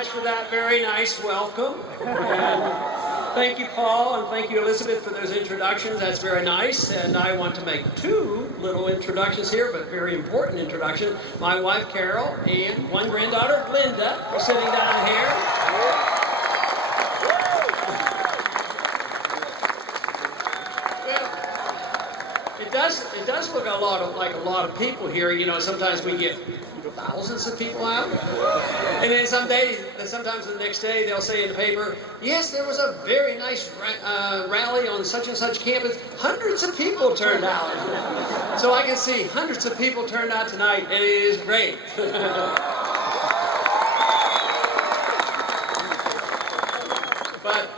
much for that very nice welcome. And thank you, Paul, and thank you, Elizabeth, for those introductions. That's very nice. And I want to make two little introductions here, but very important introductions. My wife, Carol, and one granddaughter, Linda, are sitting down here. It does look like a lot of people here. You know, sometimes we get thousands of people out. And then sometimes the next day they'll say in the paper, yes, there was a very nice rally on such and such campus. Hundreds of people turned out. So I can see hundreds of people turned out tonight, and it is great. But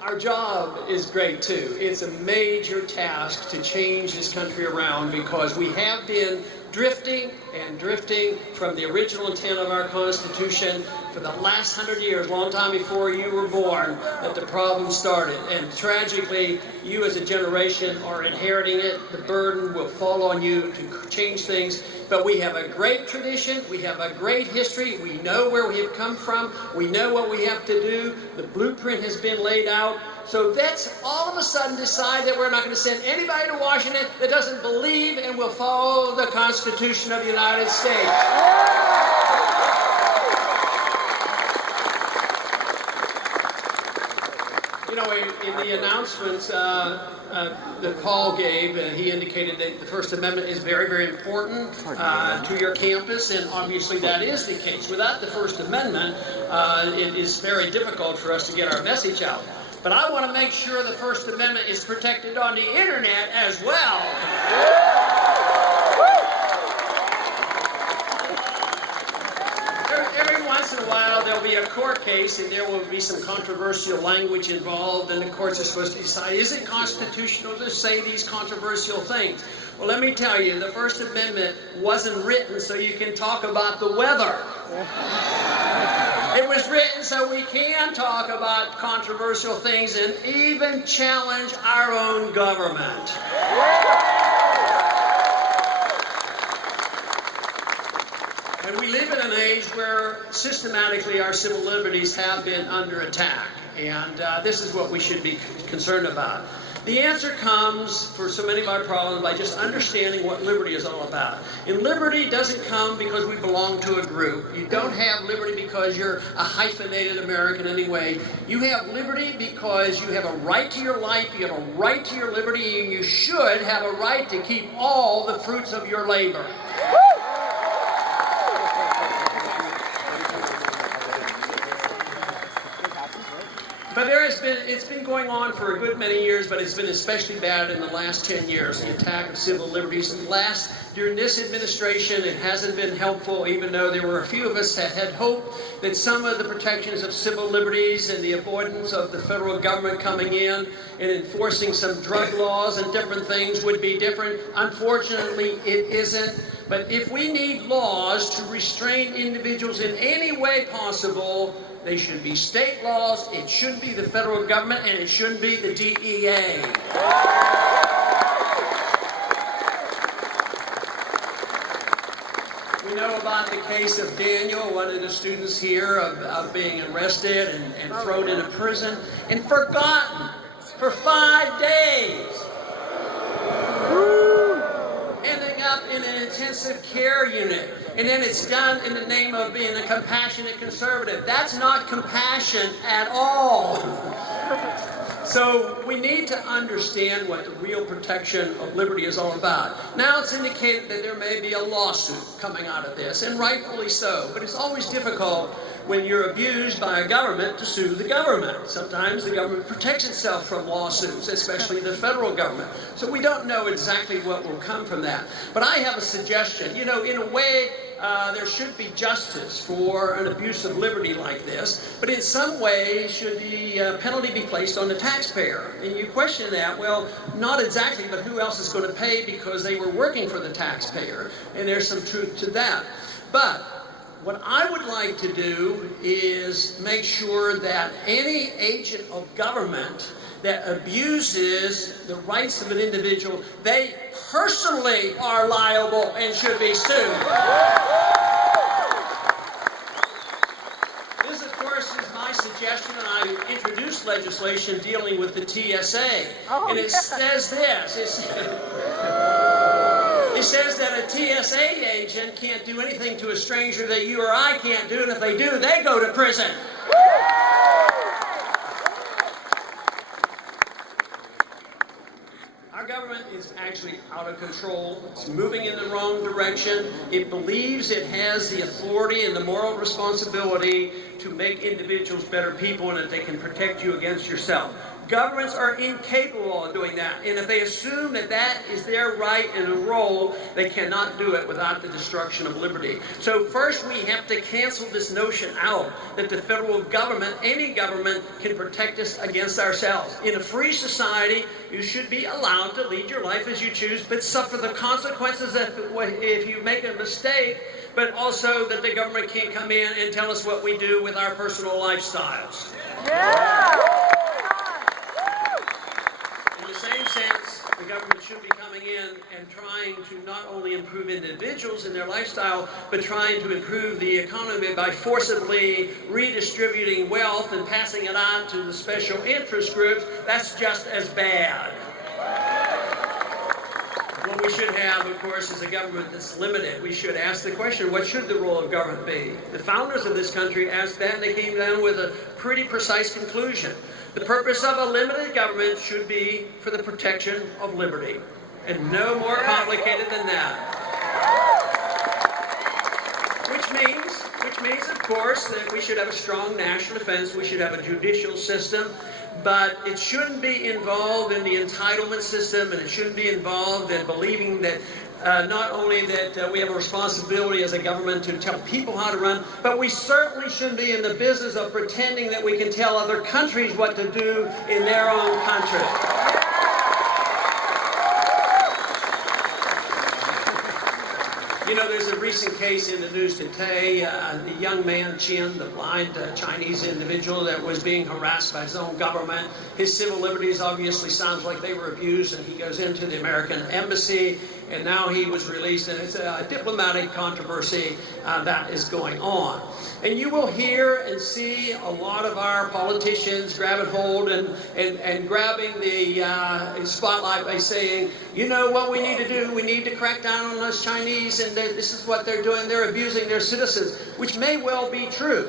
our job is great too. It's a major task to change this country around because we have been drifting from the original intent of our Constitution for the last 100 years, long time before you were born, that the problem started. And tragically, you as a generation are inheriting it. The burden will fall on you to change things. But we have a great tradition. We have a great history. We know where we have come from. We know what we have to do. The blueprint has been laid out. So let's all of a sudden decide that we're not going to send anybody to Washington that doesn't believe and will follow the Constitution of the United States. You know, in the announcements that Paul gave, he indicated that the First Amendment is very, very important to your campus, and obviously that is the case. Without the First Amendment, it is very difficult for us to get our message out. But I want to make sure the First Amendment is protected on the internet as well. Every once in a while there'll be a court case and there will be some controversial language involved, and the courts are supposed to decide, is it constitutional to say these controversial things? Well, let me tell you, the First Amendment wasn't written so you can talk about the weather. It was written so we can talk about controversial things and even challenge our own government. And we live in an age where systematically our civil liberties have been under attack. And this is what we should be concerned about. The answer comes for so many of our problems by just understanding what liberty is all about. And liberty doesn't come because we belong to a group. You don't have liberty because you're a hyphenated American anyway. You have liberty because you have a right to your life, you have a right to your liberty, and you should have a right to keep all the fruits of your labor. But it's been going on for a good many years, but it's been especially bad in the last 10 years, the attack of civil liberties. And during this administration, it hasn't been helpful, even though there were a few of us that had hope that some of the protections of civil liberties and the avoidance of the federal government coming in and enforcing some drug laws and different things would be different. Unfortunately, it isn't. But if we need laws to restrain individuals in any way possible, they should be state laws, it shouldn't be the federal government, and it shouldn't be the DEA. We know about the case of Daniel, one of the students here, of being arrested and thrown into prison and forgotten for 5 days. Ending up in an intensive care unit. And then it's done in the name of being a compassionate conservative. That's not compassion at all. So we need to understand what the real protection of liberty is all about. Now it's indicated that there may be a lawsuit coming out of this, and rightfully so. But it's always difficult when you're abused by a government to sue the government. Sometimes the government protects itself from lawsuits, especially the federal government. So we don't know exactly what will come from that. But I have a suggestion. You know, in a way, there should be justice for an abuse of liberty like this, but in some way should the penalty be placed on the taxpayer? And you question that. Well, not exactly, but who else is going to pay because they were working for the taxpayer? And there's some truth to that. But what I would like to do is make sure that any agent of government that abuses the rights of an individual, they personally are liable and should be sued. mentioned that I introduced legislation dealing with the TSA. And it yeah. says this. It says that a TSA agent can't do anything to a stranger that you or I can't do, and if they do, they go to prison. Our government is actually out of control. It's moving in the wrong direction. It believes it has the authority and the moral responsibility to make individuals better people and that they can protect you against yourself. Governments are incapable of doing that. And if they assume that that is their right and role, they cannot do it without the destruction of liberty. So first we have to cancel this notion out that the federal government, any government, can protect us against ourselves. In a free society, you should be allowed to lead your life as you choose, but suffer the consequences if you make a mistake, but also that the government can't come in and tell us what we do with our personal lifestyles. Yeah. In the same sense, the government should be coming in and trying to not only improve individuals in their lifestyle, but trying to improve the economy by forcibly redistributing wealth and passing it on to the special interest groups. That's just as bad. What we should have, of course, is a government that's limited. We should ask the question, what should the role of government be? The founders of this country asked that, and they came down with a pretty precise conclusion. The purpose of a limited government should be for the protection of liberty, and no more complicated than that. Which means, of course, that we should have a strong national defense, we should have a judicial system, but it shouldn't be involved in the entitlement system, and it shouldn't be involved in believing that not only that we have a responsibility as a government to tell people how to run, but we certainly shouldn't be in the business of pretending that we can tell other countries what to do in their own country. You know, there's a recent case in the news today, the young man, Qian, the blind Chinese individual that was being harassed by his own government. His civil liberties obviously sounds like they were abused, and he goes into the American embassy, and now he was released, and it's a diplomatic controversy that is going on. And you will hear and see a lot of our politicians grabbing hold and grabbing the spotlight by saying, you know what we need to do? We need to crack down on those Chinese, and this is what they're doing. They're abusing their citizens, which may well be true.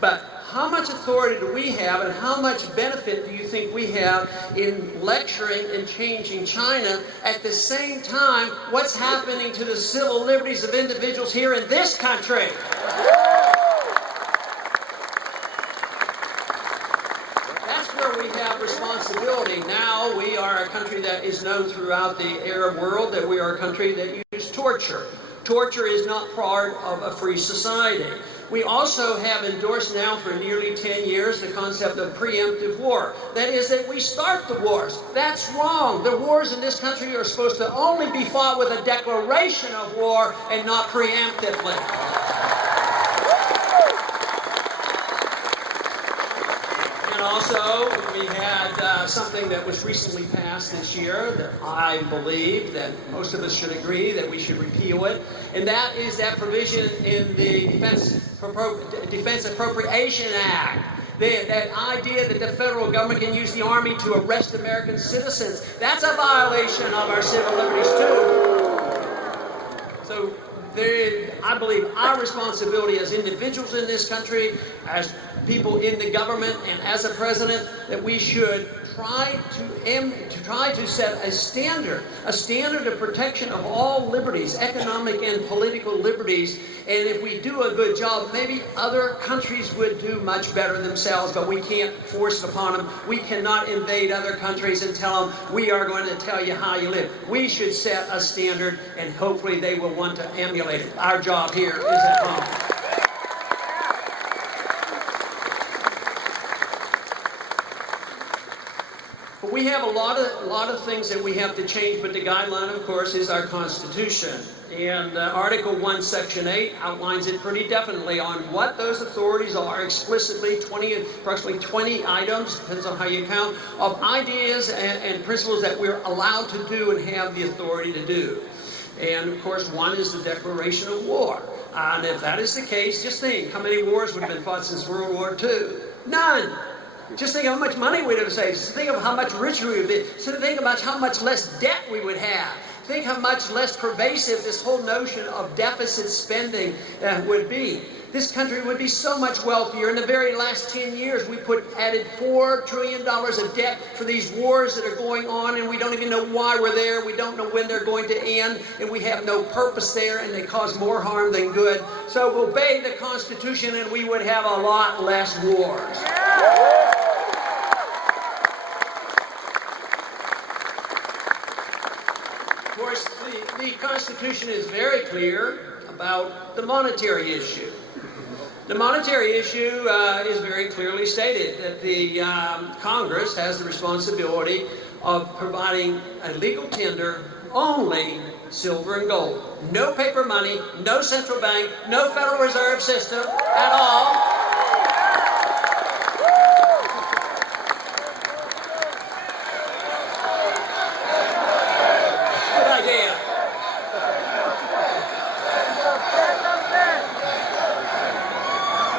But how much authority do we have, and how much benefit do you think we have in lecturing and changing China? At the same time, what's happening to the civil liberties of individuals here in this country? We have responsibility. Now we are a country that is known throughout the Arab world that we are a country that uses torture. Torture is not part of a free society. We also have endorsed now for nearly 10 years the concept of preemptive war. That is that we start the wars. That's wrong. The wars in this country are supposed to only be fought with a declaration of war and not preemptively. Also, we had something that was recently passed this year that I believe that most of us should agree that we should repeal it, and that is that provision in the Defense Appropriation Act. That idea that the federal government can use the Army to arrest American citizens. That's a violation of our civil liberties too. So I believe our responsibility as individuals in this country, as people in the government, and as a president, that we should try to set a standard of protection of all liberties, economic and political liberties. And if we do a good job, maybe other countries would do much better themselves, but we can't force it upon them. We cannot invade other countries and tell them, we are going to tell you how you live. We should set a standard, and hopefully they will want to emulate it. Our job here is at home. But we have a lot of things that we have to change, but the guideline, of course, is our Constitution. And Article 1, Section 8 outlines it pretty definitely on what those authorities are, explicitly approximately 20 items, depends on how you count, of ideas and principles that we're allowed to do and have the authority to do. And, of course, one is the declaration of war. And if that is the case, just think how many wars would have been fought since World War II? None. Just think of how much money we'd have saved. Just think of how much richer we would be. So think about how much less debt we would have. Think how much less pervasive this whole notion of deficit spending would be. This country would be so much wealthier. In the very last 10 years, we added $4 trillion of debt for these wars that are going on, and we don't even know why we're there. We don't know when they're going to end, and we have no purpose there, and they cause more harm than good. So obey the Constitution, and we would have a lot less wars. Of course, the Constitution is very clear about the monetary issue. The monetary issue is very clearly stated that the Congress has the responsibility of providing a legal tender only silver and gold. No paper money, no central bank, no Federal Reserve System at all. Good idea.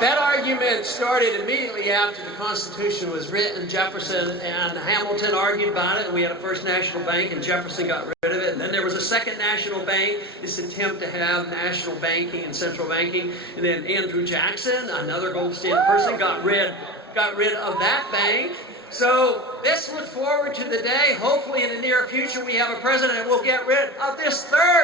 That argument started immediately after the Constitution was written. Jefferson and Hamilton argued about it, and we had a first national bank, and Jefferson got rid of it. And then there was a second national bank, this attempt to have national banking and central banking. And then Andrew Jackson, another gold standard person, got rid of that bank. So let's look forward to the day, hopefully in the near future, we have a president that will get rid of this third